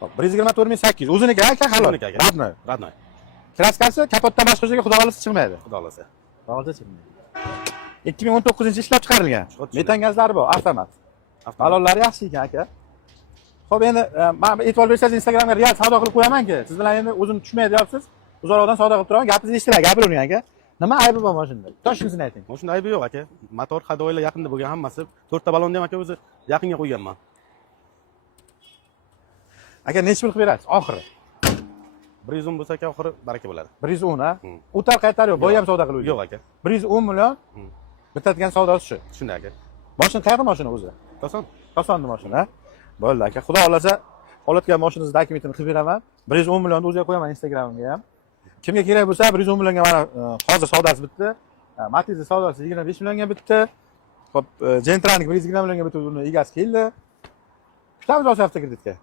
Hop, 124.800. O'ziniki aka halol. O'ziniki aka. Radnoy. Radnoy. Kraskasi kapotdan boshqa joyga xudo xolisa chiqmaydi. Xudo xolasa. Xudo xolisa chiqmaydi. 2019 ishlab chiqarilgan. Metan gazlari bor, avtomat. Balollari yaxshi ekan aka. Xo'p, endi men e'tibor bersangiz Instagramga real savdo qilib qo'yaman-ki. Siz bilan endi o'zim tushmaydi deyapsiz. Uzoqdan savdo qilib turaman. Gapingizni eshittilar, gapiravering aka. Nima aybi bor mashinada? Toshinisini ayting. Mashina aybi yo'q aka. Motor hadoylar yaqinda bo'lgan hammasi. 4 ta balonni ham aka o'zi yaqinga qo'yganman. Aka necha pul qilib berasiz oxiri? 110 bo'lsa aka oxiri baraka bo'ladi. 110 ha? O'tar qaytar yo'q, boya ham savdo qilib Yo'q aka. 110 million. Bitadigan savdosi shu. Shunday aka. Mashina qayerda mashina o'zi? Toson. Tosonni mashina. Bo'ldi aka. Xudo xolasa olayotgan mashinangizni dokumentini qilib beraman. 110 millionni o'ziga qo'yaman Instagramga ham. Kimga kerak bo'lsa 110 millionga mana hozir savdosi bitdi. Matizning savdosi 25 millionga bitdi. Xo'p, Gentranik 120 millionga bitdi, uni egasi keldi. Kutamiz o'sha hafta kreditga.